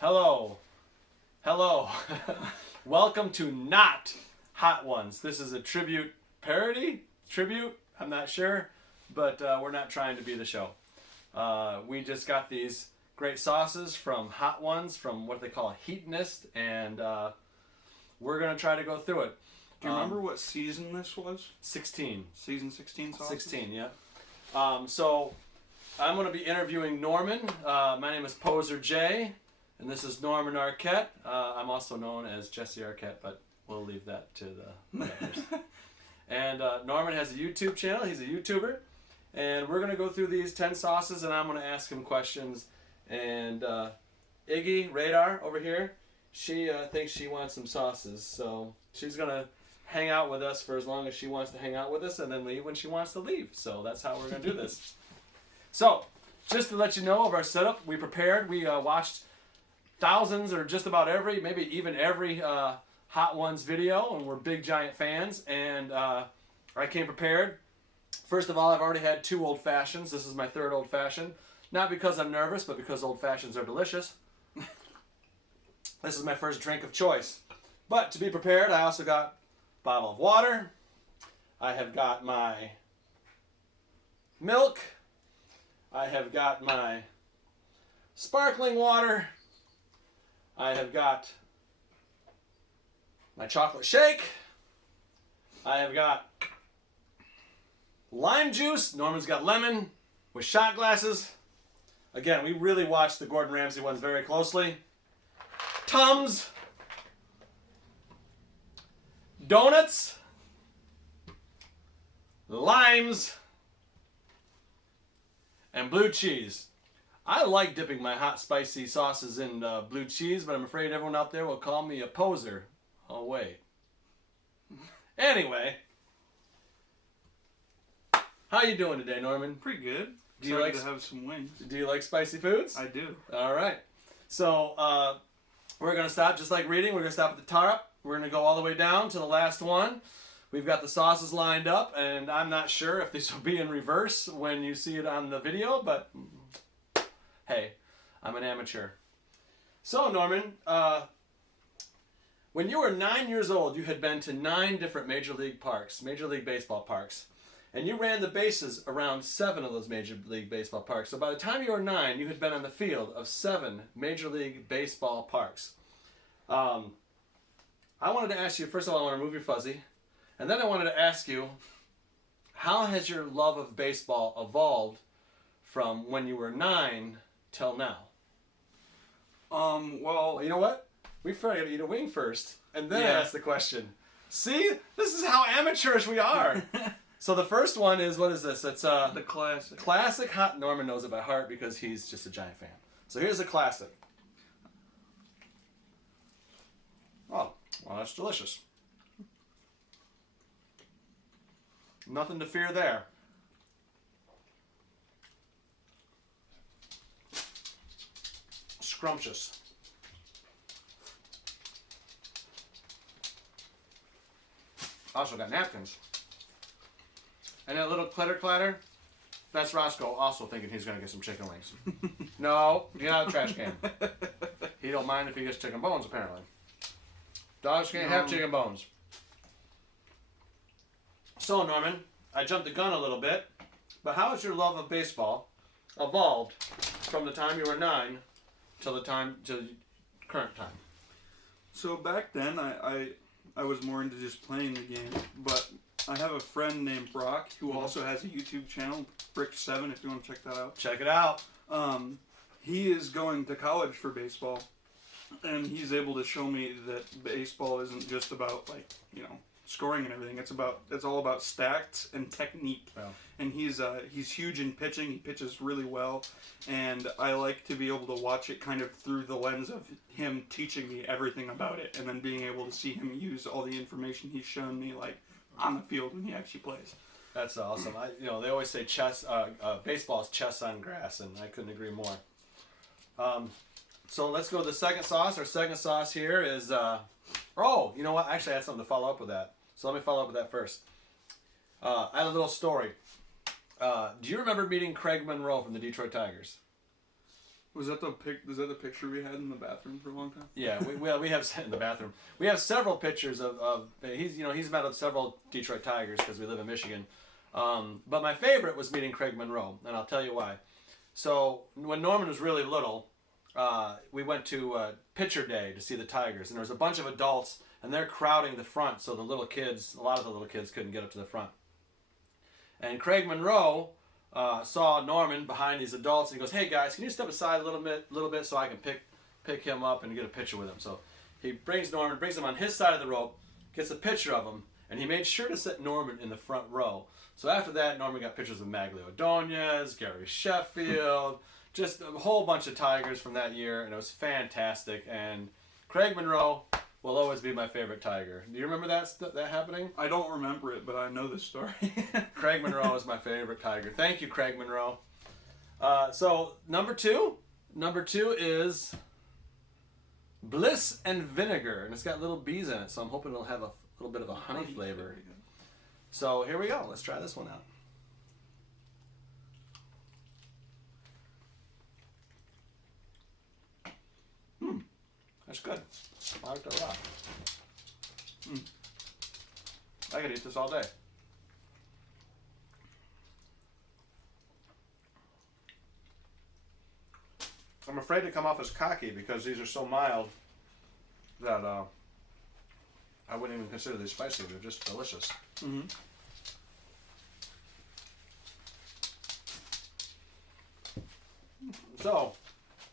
Hello. Hello. Welcome to Not Hot Ones. This is a tribute parody? Tribute? I'm not sure, but we're not trying to be the show. We just got these great sauces from Hot Ones, from what they call Heatonist, and we're going to try to go through it. Do you remember what season this was? 16. Season 16 sauces? 16, yeah. So I'm going to be interviewing Norman. My name is Poser J, and this is Norman Arquette. I'm also known as Jesse Arquette, but we'll leave that to the others. And Norman has a YouTube channel. He's a YouTuber. And we're going to go through these 10 sauces, and I'm going to ask him questions. And Iggy, Radar, over here, she thinks she wants some sauces. So she's going to hang out with us for as long as she wants to hang out with us, and then leave when she wants to leave. So that's how we're going to do this. So, just to let you know of our setup, we prepared. We watched thousands, or just about every, maybe even every Hot Ones video, and we're big giant fans. And I came prepared. First of all, I've already had 2 old fashions. This is my 3rd old fashioned. Not because I'm nervous, but because old fashions are delicious. This is my first drink of choice. But to be prepared, I also got a bottle of water. I have got my milk. I have got my sparkling water. I have got my chocolate shake. I have got lime juice. Norman's got lemon with shot glasses. Again, we really watched the Gordon Ramsay ones very closely. Tums. Donuts. Limes. And blue cheese. I like dipping my hot spicy sauces in blue cheese, but I'm afraid everyone out there will call me a poser. Oh, wait. Anyway. How you doing today, Norman? Pretty good. Do you like to have some wings? Do you like spicy foods? I do. All right. So we're going to stop, just like reading, we're going to stop at the top. We're going to go all the way down to the last one. We've got the sauces lined up, and I'm not sure if this will be in reverse when you see it on the video, but hey, I'm an amateur. So, Norman, when you were 9 years old, you had been to 9 different Major League Baseball parks, and you ran the bases around 7 of those Major League Baseball parks. So by the time you were 9, you had been on the field of 7 Major League Baseball parks. I wanted to ask you, first of all, I want to remove your fuzzy. And then I wanted to ask you, how has your love of baseball evolved from when you were 9 till now? Well, You know what? We probably got to eat a wing first, and then Yeah. ask the question. See? This is how amateurish we are. So the first one is, what is this? It's the classic. classic hot. Norman knows it by heart because he's just a giant fan. So here's the classic. Oh, well, that's delicious. Nothing to fear there. Scrumptious. Also got napkins. And that little clatter, that's Roscoe also thinking he's going to get some chicken wings. No, get out of the trash can. He don't mind if he gets chicken bones, apparently. Dogs can't have chicken bones. So, Norman, I jumped the gun a little bit, but how has your love of baseball evolved from the time you were 9 till the current time? So back then, I was more into just playing the game, but I have a friend named Brock who also has a YouTube channel, Brick7, if you want to check that out. Check it out. He is going to college for baseball, and he's able to show me that baseball isn't just about, like, scoring and everything. It's all about stats and technique. Wow. And he's huge in pitching. He pitches really well, and I like to be able to watch it kind of through the lens of him teaching me everything about it, and then being able to see him use all the information he's shown me, like, on the field when he actually plays. That's awesome. They always say baseball is chess on grass, and I couldn't agree more. So let's go to the second sauce. Our second sauce here is, you know what? Actually, I had something to follow up with that. So let me follow up with that first. I had a little story. Do you remember meeting Craig Monroe from the Detroit Tigers? Was that the picture we had in the bathroom for a long time? Yeah, we have in the bathroom. We have several pictures of he's met with several Detroit Tigers because we live in Michigan. But my favorite was meeting Craig Monroe, and I'll tell you why. So when Norman was really little, we went to Pitcher Day to see the Tigers, and there was a bunch of adults, and they're crowding the front, so a lot of the little kids couldn't get up to the front. And Craig Monroe saw Norman behind these adults, and he goes, "Hey guys, can you step aside a little bit so I can pick him up and get a picture with him?" So he brings him on his side of the rope, gets a picture of him, and he made sure to sit Norman in the front row. So after that, Norman got pictures of Magley Ordonez, Gary Sheffield, just a whole bunch of Tigers from that year, and it was fantastic. And Craig Monroe will always be my favorite Tiger. Do you remember that happening? I don't remember it, but I know the story. Craig Monroe is my favorite Tiger. Thank you, Craig Monroe. So number two is Bliss and Vinegar, and it's got little bees in it, so I'm hoping it'll have a little bit of a honey flavor. So here we go. Let's try this one out. That's good. I like that a lot. I could eat this all day. I'm afraid to come off as cocky because these are so mild that I wouldn't even consider these spicy. They're just delicious. Mm-hmm. So,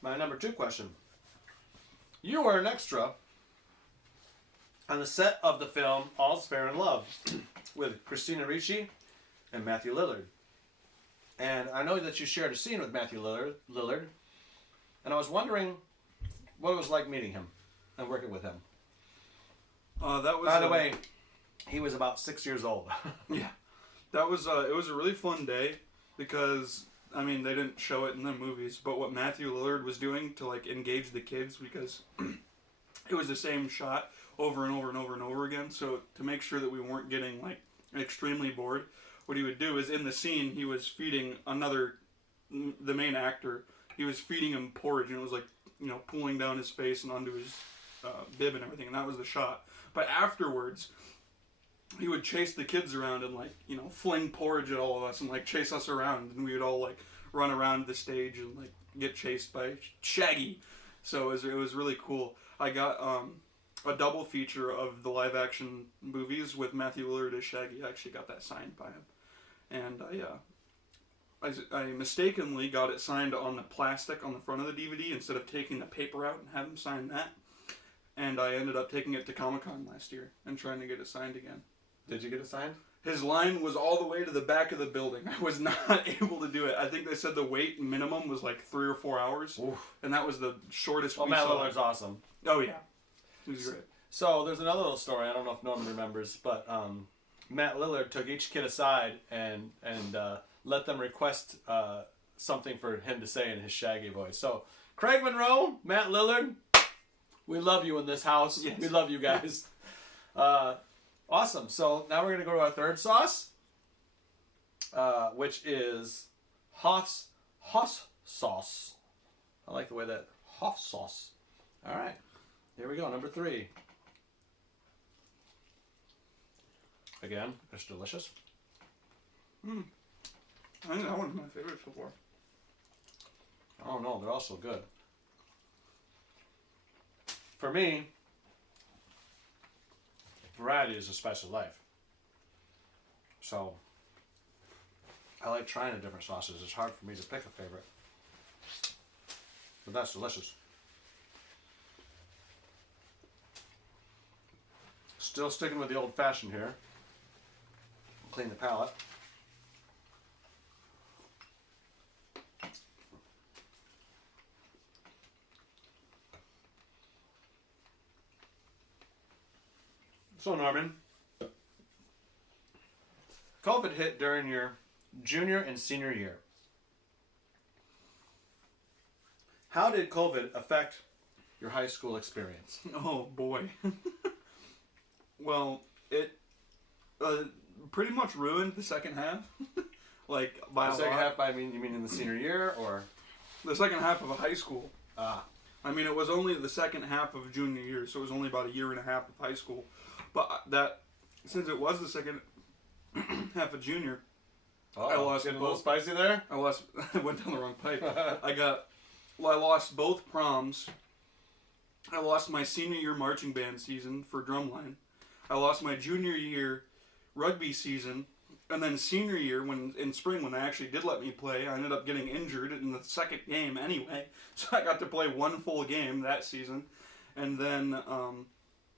my number 2 question. You were an extra on the set of the film All's Fair in Love with Christina Ricci and Matthew Lillard. And I know that you shared a scene with Matthew Lillard, and I was wondering what it was like meeting him and working with him. That was. By the way, he was about 6 years old. Yeah, that was. It was a really fun day because I mean they didn't show it in the movies, but what Matthew Lillard was doing to like engage the kids because it was the same shot over and over and over and over again. So to make sure that we weren't getting like extremely bored, what he would do is in the scene he was feeding the main actor. He was feeding him porridge and it was like pulling down his face and onto his bib and everything, and that was the shot. But afterwards, he would chase the kids around and fling porridge at all of us and like chase us around, and we would all like run around the stage and like get chased by Shaggy. So it was really cool. I got a double feature of the live action movies with Matthew Lillard as Shaggy. I actually got that signed by him, and I mistakenly got it signed on the plastic on the front of the DVD instead of taking the paper out and have him sign that. And I ended up taking it to Comic-Con last year and trying to get it signed again. Did you get it signed? His line was all the way to the back of the building. I was not able to do it. I think they said the wait minimum was like 3 or 4 hours. Oof. And that was the shortest we Matt saw. Lillard's awesome. Oh, yeah. He was great. So there's another little story. I don't know if Norman remembers, but Matt Lillard took each kid aside and let them request something for him to say in his Shaggy voice. So Craig Monroe, Matt Lillard, we love you in this house. Yes. We love you guys. Awesome. So now we're going to go to our third sauce, which is Hoff's sauce. I like the way that Hoff sauce. All right. Here we go. Number 3. Again, it's delicious. I think that one's my favorite so far. Oh no, they're all so good. For me, variety is the spice of life. So, I like trying the different sauces. It's hard for me to pick a favorite. But that's delicious. Still sticking with the old fashioned here. Clean the palate. So Norman, COVID hit during your junior and senior year. How did COVID affect your high school experience? Oh boy. Well, it pretty much ruined the second half. Like by the second half, you mean in the senior year, or? The second half of high school. Ah. I mean, it was only the second half of junior year, so it was only about a year and a half of high school. But since it was the second half of junior, I lost getting a both. little spicy there. I went down the wrong pipe. I lost both proms. I lost my senior year marching band season for drumline. I lost my junior year rugby season. And then senior year, in spring, when they actually did let me play, I ended up getting injured in the second game anyway. So I got to play one full game that season. And then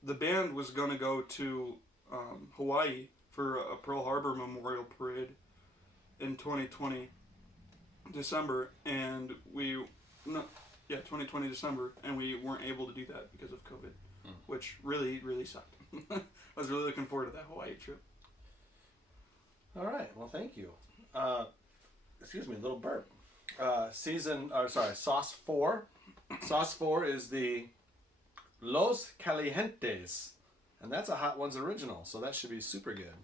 the band was going to go to Hawaii for a Pearl Harbor Memorial Parade in 2020 December. And 2020 December. And we weren't able to do that because of COVID, which really, really sucked. I was really looking forward to that Hawaii trip. All right. Well, thank you. Excuse me, a little burp. Sauce 4. Sauce 4 is the Los Calientes. And that's a Hot Ones original, so that should be super good.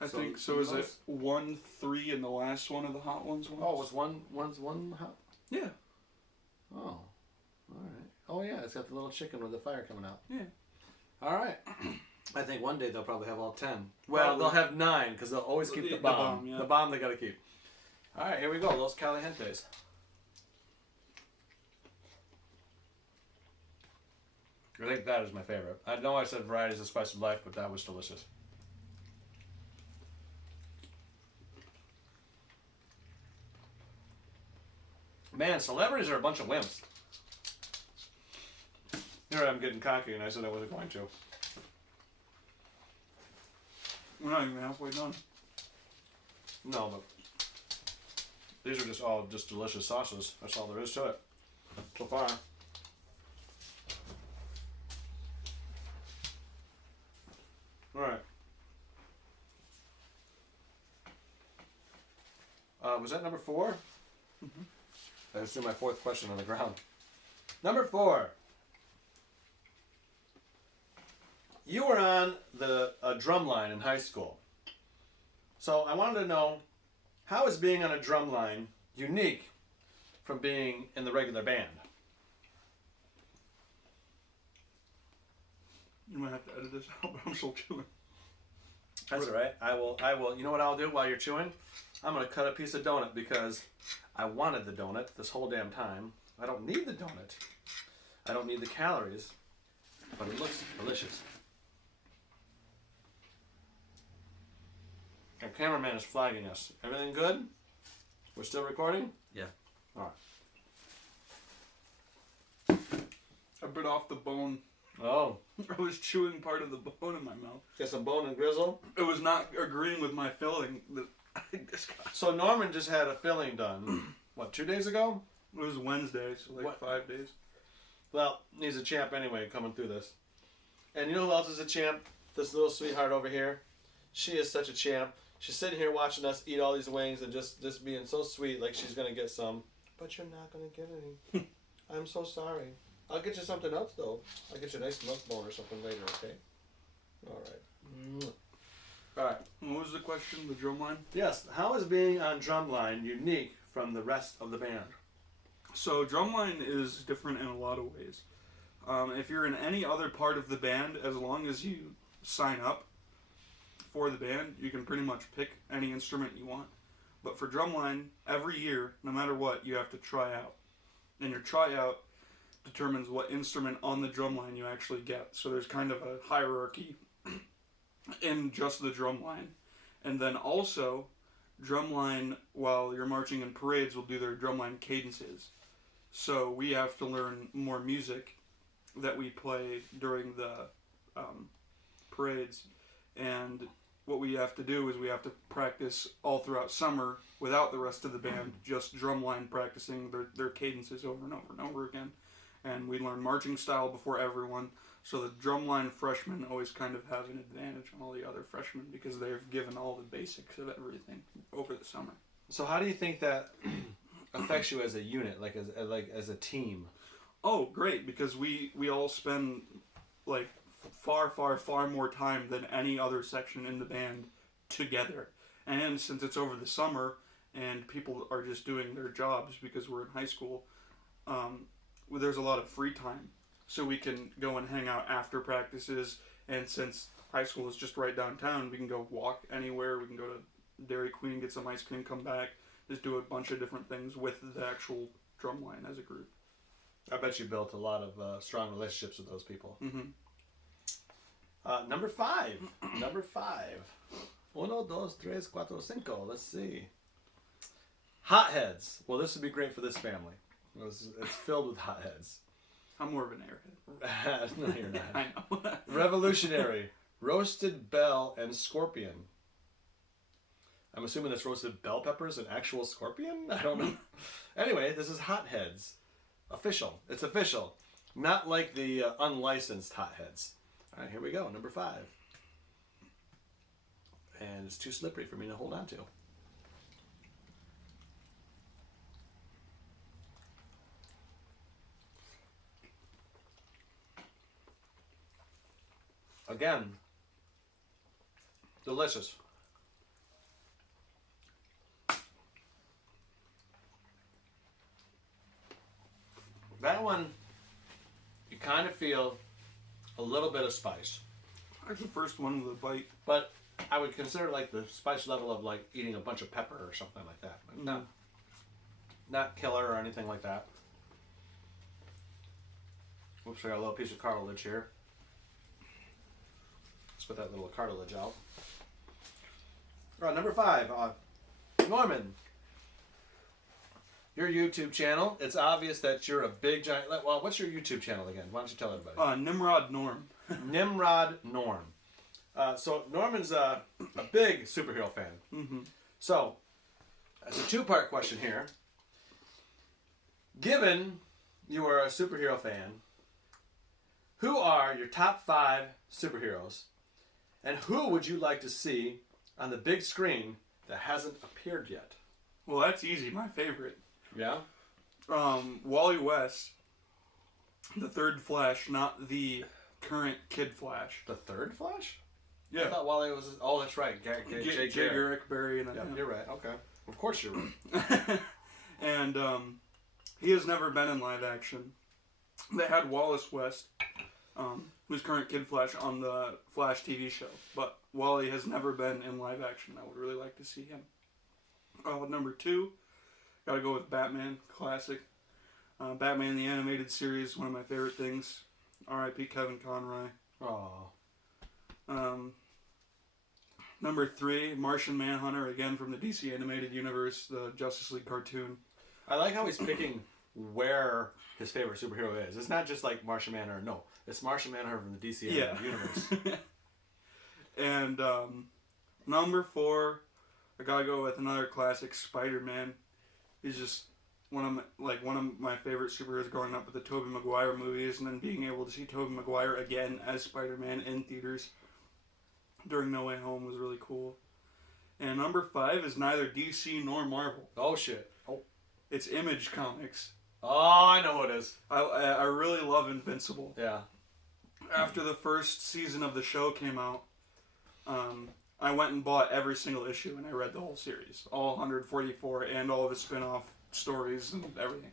I think so. Is it 1-3 in the last one of the Hot Ones? Oh, was one hot? Yeah. Oh. All right. Oh, yeah, it's got the little chicken with the fire coming out. Yeah. All right. I think one day they'll probably have all 10. Well, they'll have 9 because they'll always keep the bomb. Yeah. The bomb they got to keep. All right, here we go. Los Calientes. I think that is my favorite. I know I said varieties of spice of life, but that was delicious. Man, celebrities are a bunch of wimps. Here I'm getting cocky, and I said I wasn't going to. We're not even halfway done. No, but these are just all delicious sauces. That's all there is to it so far. All right. Was that number 4? Mm-hmm. I assume my 4th question on the ground. Number 4. You were on the drum line in high school. So I wanted to know, how is being on a drum line unique from being in the regular band? You might have to edit this out, but I'm still chewing. That's all right. I will. You know what I'll do while you're chewing? I'm going to cut a piece of donut because I wanted the donut this whole damn time. I don't need the donut. I don't need the calories, but it looks delicious. Our cameraman is flagging us. Everything good? We're still recording? Yeah. All I bit off the bone. right. Oh. I was chewing part of the bone in my mouth. Get some bone and grizzle. It was not agreeing with my filling that I just got. So Norman just had a filling done, what, 2 days ago? It was Wednesday, so like What? 5 days. Well, he's a champ anyway, coming through this. And you know who else is a champ? This little sweetheart over here. She is such a champ. She's sitting here watching us eat all these wings and just being so sweet, like she's going to get some. But you're not going to get any. I'm so sorry. I'll get you something else, though. I'll get you a nice milk bone or something later, okay? All right. All right. What was the question? The drum line? Yes. How is being on drumline unique from the rest of the band? So drumline is different in a lot of ways. If you're in any other part of the band, as long as you sign up for the band, you can pretty much pick any instrument you want. But for drumline, every year, no matter what, you have to try out. And your tryout determines what instrument on the drumline you actually get. So there's kind of a hierarchy in just the drumline. And then also, drumline, while you're marching in parades, will do their drumline cadences. So we have to learn more music that we play during the parades. And what we have to do is we have to practice all throughout summer without the rest of the band, just drumline practicing their cadences over and over and over again. And we learn marching style before everyone. So the drumline freshmen always kind of have an advantage on all the other freshmen because they've given all the basics of everything over the summer. So how do you think that affects you as a unit, like as a team? Oh, great, because we all spend like far more time than any other section in the band together. And since it's over the summer and people are just doing their jobs because we're in high school. Well, there's a lot of free time, so we can go and hang out after practices. And since high school is just right downtown, we can go walk anywhere. We can go to Dairy Queen, get some ice cream, come back, just do a bunch of different things with the actual drumline as a group. I bet you built a lot of strong relationships with those people. Mm-hmm. Number 5. Number 5. 1, 2, 3, 4, 5. Let's see. Hotheads. Well, this would be great for this family. It's filled with hotheads. I'm more of an airhead. No, you're not. I know. Revolutionary. Roasted bell and scorpion. I'm assuming that's roasted bell peppers and actual scorpion? I don't know. Anyway, this is hotheads. Official. It's official. Not like the unlicensed hotheads. All right, here we go. Number 5. And it's too slippery for me to hold on to. Again, delicious. That one, you kind of feel a little bit of spice. That's the first one with a bite. But I would consider like the spice level of like eating a bunch of pepper or something like that. But not killer or anything like that. Oops, I got a little piece of cartilage here. Let's put that little cartilage out. All right, number 5. Norman. Your YouTube channel. It's obvious that you're a big giant. Well, what's your YouTube channel again? Why don't you tell everybody? Nimrod Norm. Nimrod Norm. So Norman's a big superhero fan. Mm-hmm. So, it's a 2-part question here. Given you are a superhero fan, who are your top 5 superheroes, and who would you like to see on the big screen that hasn't appeared yet? Well, that's easy. My favorite. Yeah? Wally West, the third Flash, not the current Kid Flash. The third Flash? Yeah. I thought Wally was... Oh, that's right. Jay Garrick, Barry, and yeah, you're right. Okay. Of course you're right. And he has never been in live action. They had Wallace West, who's current Kid Flash, on the Flash TV show. But Wally has never been in live action. I would really like to see him. Number 2, gotta go with Batman, classic. Batman the Animated Series, one of my favorite things. R.I.P. Kevin Conroy. Oh. Number 3, Martian Manhunter, again from the DC Animated Universe, the Justice League cartoon. I like how he's picking where his favorite superhero is. It's not just like Martian Manhunter. No, it's Martian Manhunter from the DC Animated Universe. And number 4, I gotta go with another classic, Spider-Man. He's just one of my favorite superheroes growing up with the Tobey Maguire movies, and then being able to see Tobey Maguire again as Spider-Man in theaters during No Way Home was really cool. And number 5 is neither DC nor Marvel. Oh, shit. Oh. It's Image Comics. Oh, I know who it is. I really love Invincible. Yeah. After the first season of the show came out, I went and bought every single issue, and I read the whole series. All 144, and all of the spin-off stories and everything.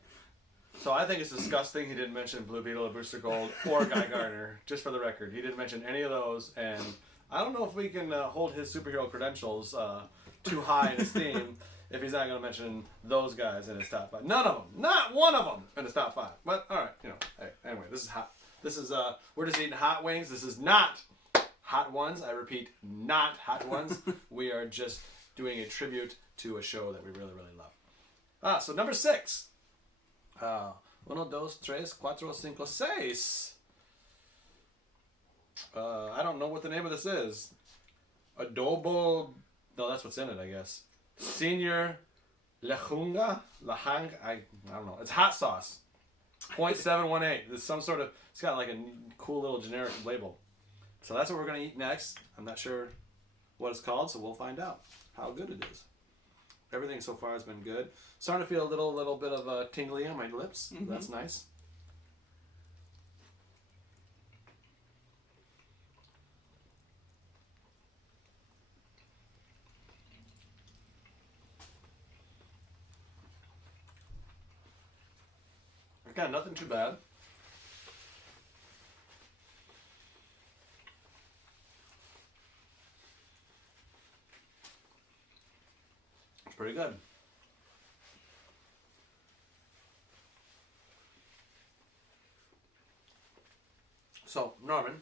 So I think it's disgusting he didn't mention Blue Beetle or Booster Gold or Guy Gardner, just for the record. He didn't mention any of those, and I don't know if we can hold his superhero credentials too high in esteem if he's not going to mention those guys in his top 5. None of them. Not one of them in his top 5. But, all right, hey, anyway, this is hot. This is, we're just eating hot wings. This is not hot ones. I repeat, not hot ones. We are just doing a tribute to a show that we really, really love. So number 6. 1, 2, 3, 4, 5, 6. I don't know what the name of this is. Adobo. No, that's what's in it, I guess. Senior Lahunga? Lahang? I don't know. It's hot sauce. 0.718. There's some sort of... It's got like a cool little generic label. So that's what we're going to eat next. I'm not sure what it's called, so we'll find out how good it is. Everything so far has been good. Starting to feel a little bit of tingly on my lips. Mm-hmm. That's nice. Again, nothing too bad. It's pretty good. So, Norman,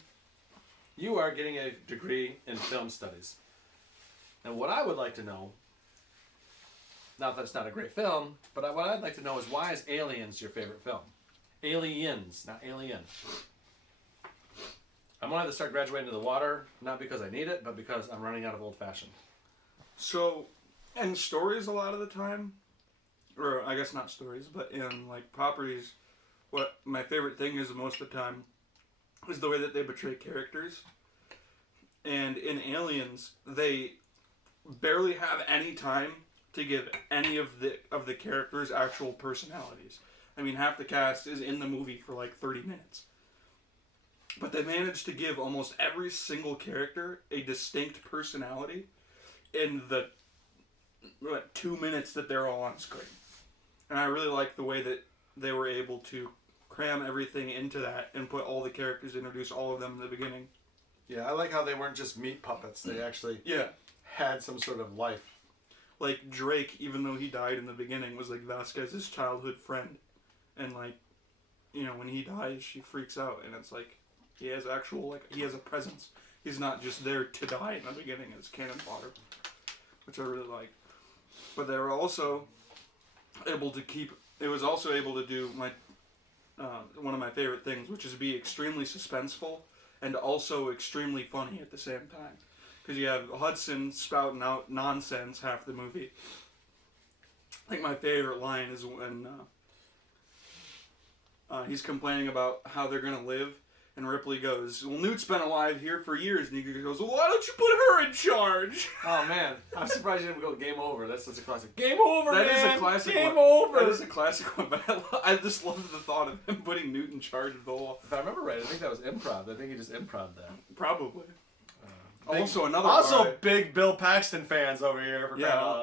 you are getting a degree in film studies. And what I would like to know, not that it's not a great film, but what I'd like to know is why is Aliens your favorite film? Aliens, not Alien. I'm going to have to start graduating to the water, not because I need it, but because I'm running out of old-fashioned. So, in stories a lot of the time, or I guess not stories, but in like properties, what my favorite thing is most of the time is the way that they portray characters. And in Aliens, they barely have any time to give any of the characters actual personalities. I mean, half the cast is in the movie for like 30 minutes. But they managed to give almost every single character a distinct personality in the 2 minutes that they're all on screen. And I really like the way that they were able to cram everything into that and put all the characters, introduce all of them in the beginning. Yeah, I like how they weren't just meat puppets. They actually had some sort of life. Like Drake, even though he died in the beginning, was like Vasquez's childhood friend. And like, you know, when he dies, she freaks out. And it's like, he has actual, like, he has a presence. He's not just there to die in the beginning as cannon fodder. Which I really like. But they were also able to keep, it was also able to do my, one of my favorite things, which is be extremely suspenseful and also extremely funny at the same time. Because you have Hudson spouting out nonsense half the movie. I think my favorite line is when he's complaining about how they're going to live. And Ripley goes, well, Newt's been alive here for years. And he goes, well, why don't you put her in charge? Oh, man. I'm surprised you didn't go game over. That's such a classic. Game over, that man! That is a classic game one. over! That is a classic one, but I just love the thought of him putting Newt in charge of the whole... If I remember right, I think that was improv. I think he just improv that. Probably. Also, big Bill Paxton fans over here. For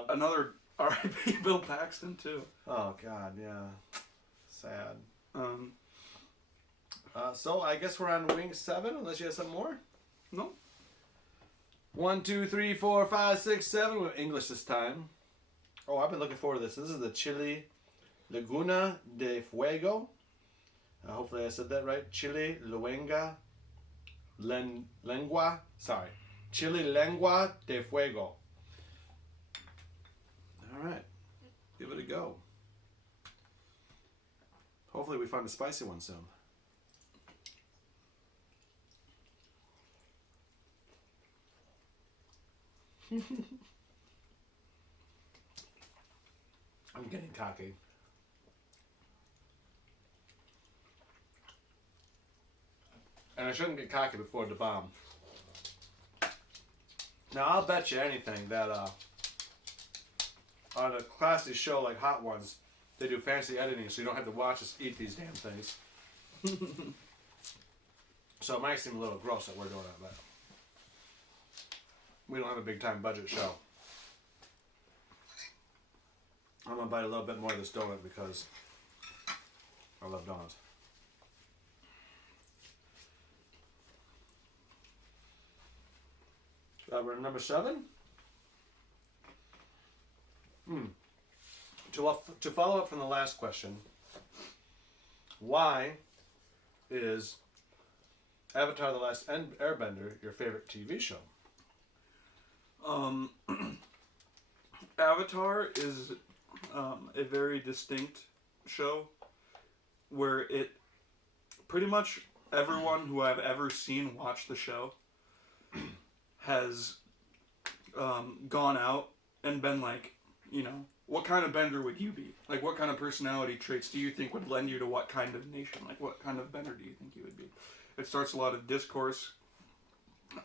another R.I.P. Bill Paxton, too. Oh, God, yeah. Sad. So I guess we're on wing 7, unless you have some more? No. 1, 2, 3, 4, 5, 6, 7. We're English this time. Oh, I've been looking forward to this. This is the Chile Laguna de Fuego. Hopefully I said that right. Chile Luenga Lengua. Sorry. Chile Lengua de Fuego. All right. Give it a go. Hopefully we find a spicy one soon. I'm getting cocky. And I shouldn't get cocky before the bomb. Now I'll bet you anything that on a classy show like Hot Ones, they do fancy editing so you don't have to watch us eat these damn things. So it might seem a little gross that we're doing it, but we don't have a big time budget show. I'm gonna bite a little bit more of this donut because I love donuts. We're number 7. To follow up from the last question, why is Avatar: The Last Airbender your favorite TV show? Avatar is a very distinct show where it pretty much everyone who I've ever seen watch the show has gone out and been like, you know, what kind of bender would you be? Like, what kind of personality traits do you think would lend you to what kind of nation? Like, what kind of bender do you think you would be? It starts a lot of discourse.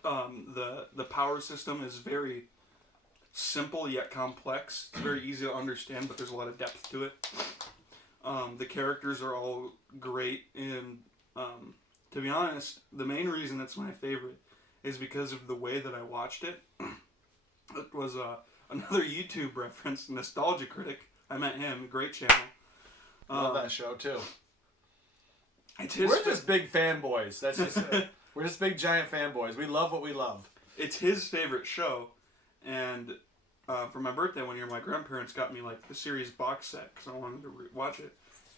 The power system is very simple yet complex. It's very easy to understand, but there's a lot of depth to it. The characters are all great, and to be honest, the main reason it's my favorite is because of the way that I watched it. It was another YouTube reference, Nostalgia Critic. I met him, great channel. Love that show too. It's his. We're just big fanboys. That's just we're just big giant fanboys. We love what we love. It's his favorite show, and for my birthday one year, my grandparents got me like the series box set because I wanted to watch it,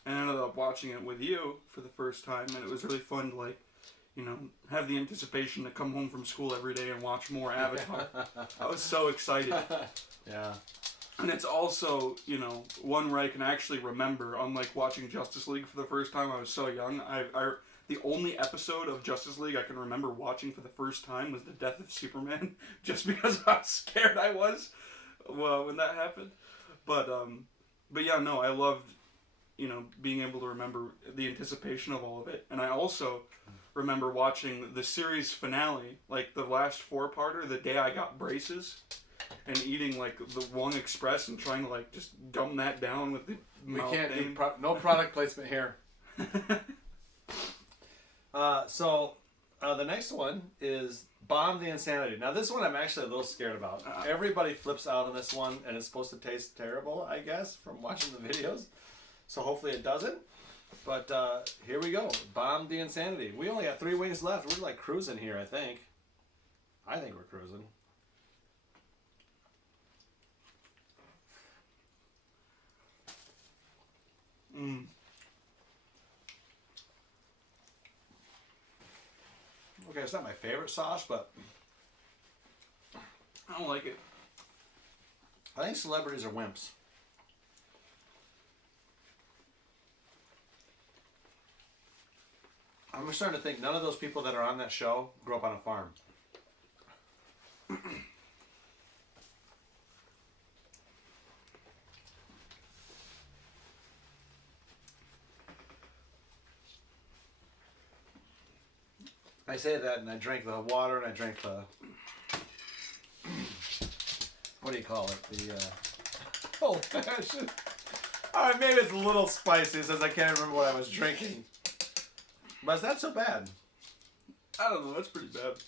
and I ended up watching it with you for the first time, and it was really fun to like, you know, have the anticipation to come home from school every day and watch more Avatar. I was so excited. Yeah. And it's also, you know, one where I can actually remember, unlike watching Justice League for the first time. I was so young. The only episode of Justice League I can remember watching for the first time was the death of Superman, just because how scared I was when that happened. But yeah, no, I loved, you know, being able to remember the anticipation of all of it. And I also remember watching the series finale, like the last 4-parter, the day I got braces. And eating like the Wong Express and trying to like just dumb that down with the We mouth can't name. do no product placement here. So the next one is Bomb the Insanity. Now this one I'm actually a little scared about. Everybody flips out on this one, and it's supposed to taste terrible, I guess, from watching the videos. So hopefully it doesn't. But here we go. Bomb the Insanity. We only got 3 wings left. We're like cruising here, I think. I think we're cruising. Mm. Okay, it's not my favorite sauce, but I don't like it. I think celebrities are wimps. I'm starting to think none of those people that are on that show grew up on a farm. I say that, and I drank the water, and I drank the what do you call it? The old fashioned. All right, maybe it's a little spicy since I can't remember what I was drinking, but it's not so bad. I don't know. That's pretty bad.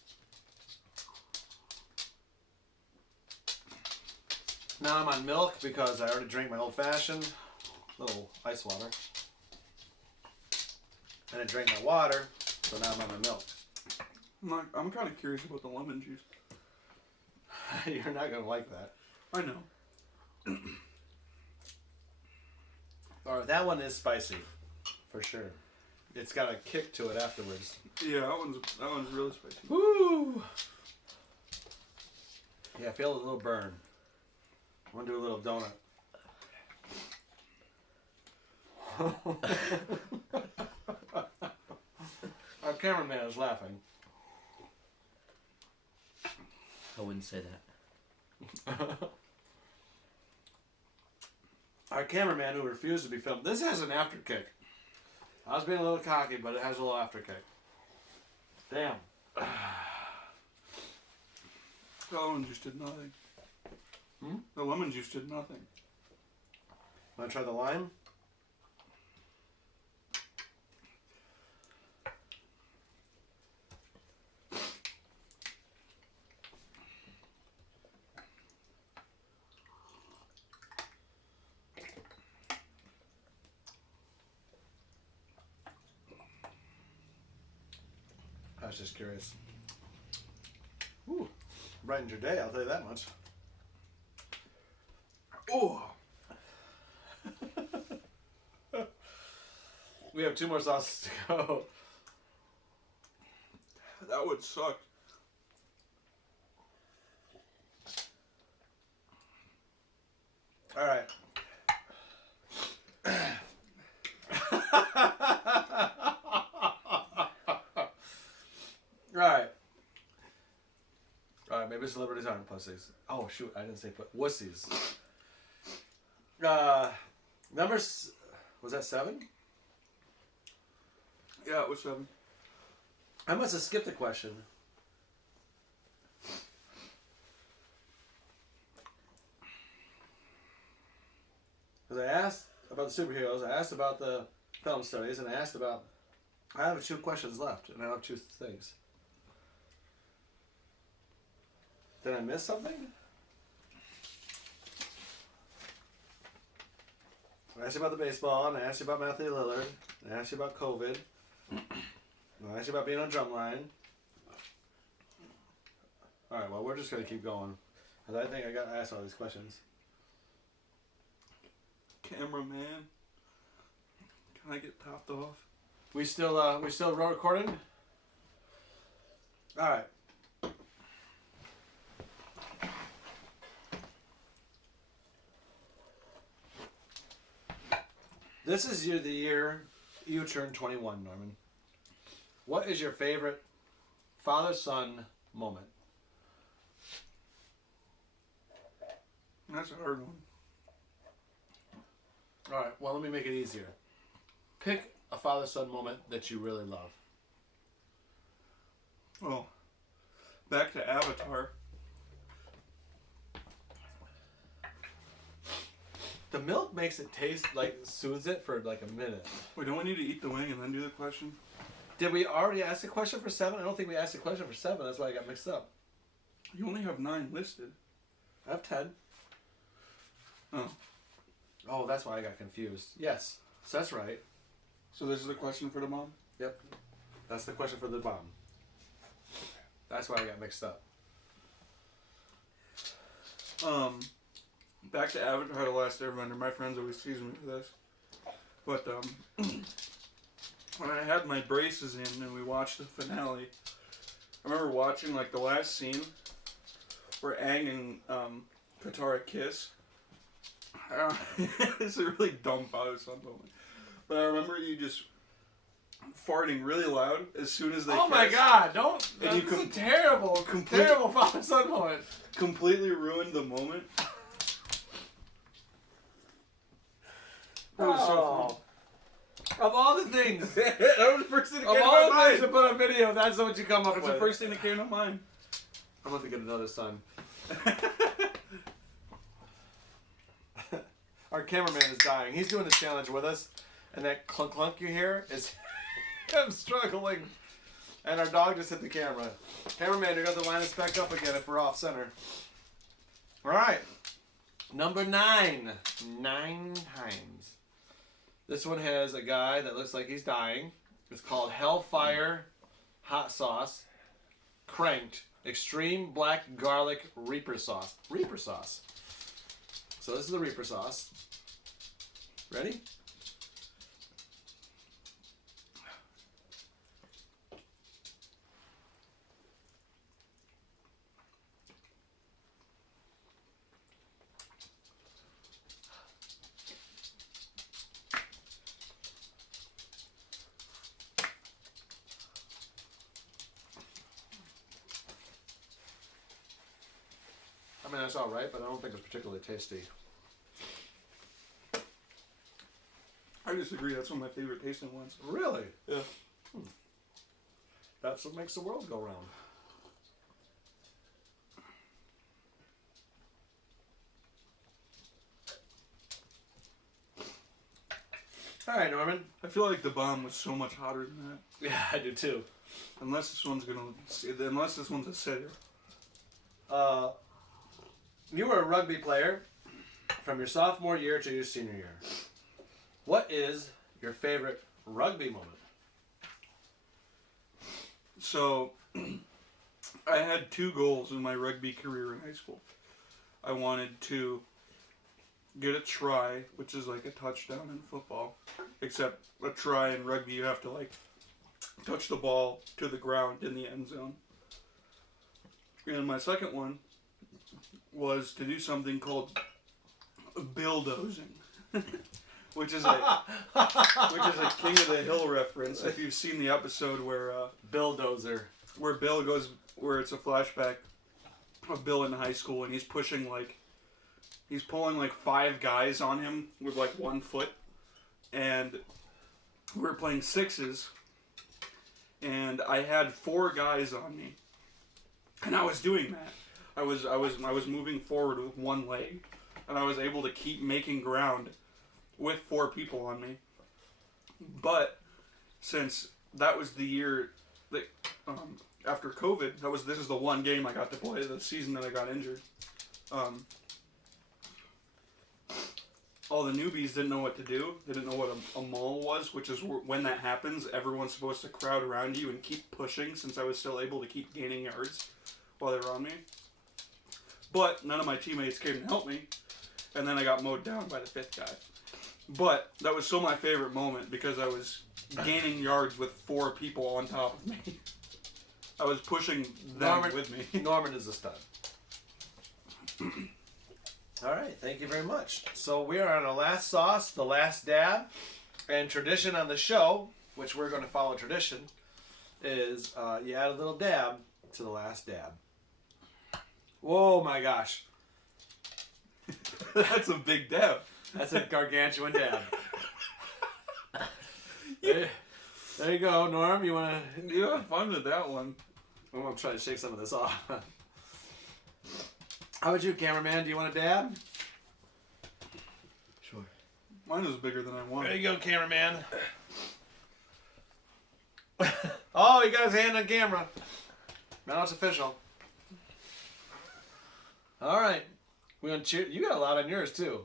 Now I'm on milk because I already drank my old fashioned, little ice water, and I drank my water, so now I'm on my milk. I'm kind of curious about the lemon juice. You're not gonna like that. I know. All right, that one is spicy, for sure. It's got a kick to it afterwards. Yeah, that one's really spicy. Woo! Yeah, I feel a little burn. I'm gonna do a little donut. Our cameraman is laughing. I wouldn't say that. Our cameraman who refused to be filmed. This has an after kick. I was being a little cocky, but it has a little after kick. Damn. The lemon juice did nothing. Hmm? The lemon juice did nothing. Want to try the lime? I was just curious. Ooh, brightened your day, I'll tell you that much. Oh, We have 2 more sauces to go. that would suck. All right. All right, maybe celebrities aren't pussies. Oh, shoot, I didn't say wussies. Numbers, was that 7? Yeah, it was 7. I must have skipped a question. Because I asked about the superheroes, I asked about the film studies, and I asked about... I have 2 questions left, and I have 2 things. Did I miss something? I asked you about the baseball, and I asked you about Matthew Lillard, and I asked you about COVID. Nice about being on drumline. Alright, well, we're just going to keep going. Because I think I got to ask all these questions. Cameraman. Can I get topped off? We still recording? Alright. This is the year you turned 21, Norman. What is your favorite father-son moment? That's a hard one. Alright, well, let me make it easier. Pick a father-son moment that you really love. Well, back to Avatar. The milk makes it taste like soothes it for like a minute. Wait, don't we need to eat the wing and then do the question? Did we already ask a question for 7? I don't think we asked a question for 7. That's why I got mixed up. You only have 9 listed. I have 10. Oh. Oh, that's why I got confused. Yes, so that's right. So this is the question for the mom? Yep. That's the question for the bomb. That's why I got mixed up. Back to Avatar: The Last Airbender. My friends always tease me for this. But, when I had my braces in and we watched the finale, I remember watching, like, the last scene where Aang and, Katara kiss. It's a really dumb father-son moment. But I remember you just farting really loud as soon as they Oh my kissed. God! Don't. And This is a terrible, terrible father-son moment. Completely ruined the moment. That was so fun. Of all the things, That was the first thing that of came to all my the things to mind. put on video, that's what you come up That's with. the first thing that came to mind. I'm going to get another son. Our cameraman is dying. He's doing the challenge with us, and that clunk clunk you hear is him struggling. And our dog just hit the camera. Cameraman, you're going to line us back up again if we're off center. All right. Number 9. 9 times. This one has a guy that looks like he's dying. It's called Hellfire Hot Sauce Cranked Extreme Black Garlic Reaper Sauce. Reaper Sauce. So this is the Reaper Sauce. Ready? I mean, that's all right, but I don't think it's particularly tasty. I disagree. That's one of my favorite tasting ones. Really? Yeah. That's what makes the world go round. All right, Norman. I feel like the bomb was so much hotter than that. Yeah, I do too. Unless this one's a sitter. You were a rugby player from your sophomore year to your senior year. What is your favorite rugby moment? So, I had 2 goals in my rugby career in high school. I wanted to get a try, which is like a touchdown in football. Except a try in rugby, you have to like touch the ball to the ground in the end zone. And my second one was to do something called bulldozing, which is a King of the Hill reference. If you've seen the episode where Bulldozer. where Bill goes, where it's a flashback of Bill in high school, and he's pulling like 5 guys on him with like 1 foot, and we were playing sixes, and I had 4 guys on me, and I was doing that. I was moving forward with 1 leg, and I was able to keep making ground with 4 people on me. But since that was the year that after COVID, this is the one game I got to play the season that I got injured. all the newbies didn't know what to do. They didn't know what a maul was, which is when that happens, everyone's supposed to crowd around you and keep pushing, since I was still able to keep gaining yards while they were on me. But none of my teammates came to help me, and then I got mowed down by the 5th guy. But that was still my favorite moment, because I was gaining yards with 4 people on top of me. I was pushing them with me. Norman is a stud. All right, thank you very much. So we are on our last sauce, the last dab, and tradition on the show, which we're going to follow tradition, is you add a little dab to the last dab. Whoa, my gosh. That's a big dab. That's a gargantuan dab. There you go, Norm. You want to... You have fun with that one. I'm going to try to shake some of this off. How about you, cameraman? Do you want a dab? Sure. Mine was bigger than I wanted. There you go, cameraman. Oh, he got his hand on camera. Now it's official. All right. We're going to cheer. You got a lot on yours, too.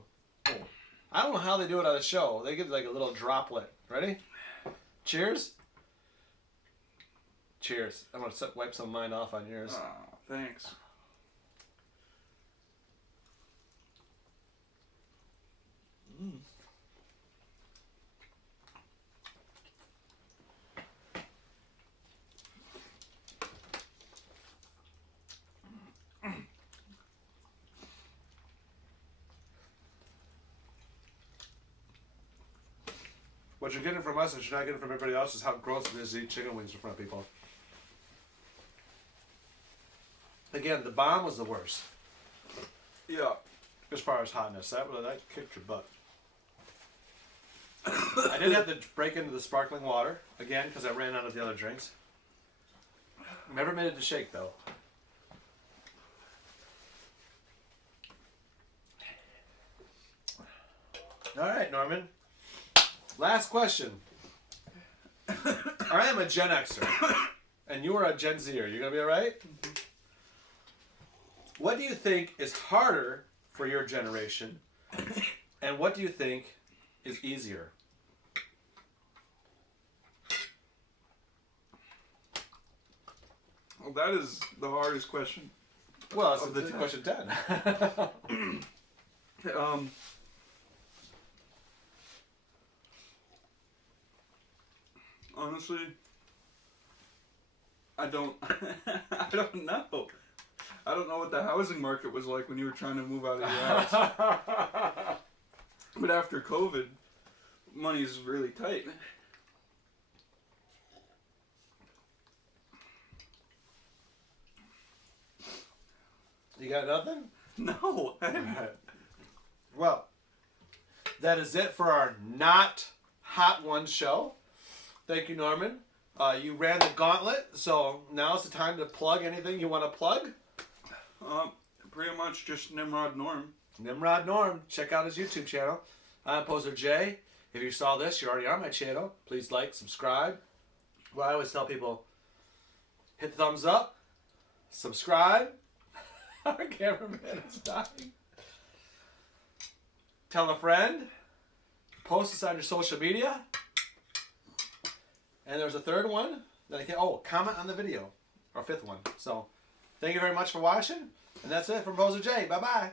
I don't know how they do it on the show. They give like a little droplet. Ready? Cheers. Cheers. I'm going to wipe some of mine off on yours. Oh, thanks. What you're getting from us and you're not getting from everybody else is how gross it is to eat chicken wings in front of people. Again, the bomb was the worst. Yeah. As far as hotness, that kicked your butt. I did have to break into the sparkling water again because I ran out of the other drinks. Never made it to shake though. All right, Norman. Last question. I am a Gen Xer, and you are a Gen Zer. You gonna be all right? What do you think is harder for your generation, and what do you think is easier? Well, that is the hardest question. Well, it's the question 10. Honestly, I don't I don't know. I don't know what the housing market was like when you were trying to move out of your house. But after COVID, money's really tight. You got nothing? No. Well, that is it for our Not Hot One show. Thank you, Norman. You ran the gauntlet, so now's the time to plug anything you want to plug. Pretty much just Nimrod Norm. Nimrod Norm. Check out his YouTube channel. I'm Poser J. If you saw this, you're already on my channel. Please like, subscribe. Well, I always tell people, hit the thumbs up, subscribe. Our cameraman is dying. Tell a friend. Post us on your social media. And there's a third one that I can. Oh, comment on the video, or 5th one. So, thank you very much for watching, and that's it from Poser J. Bye bye.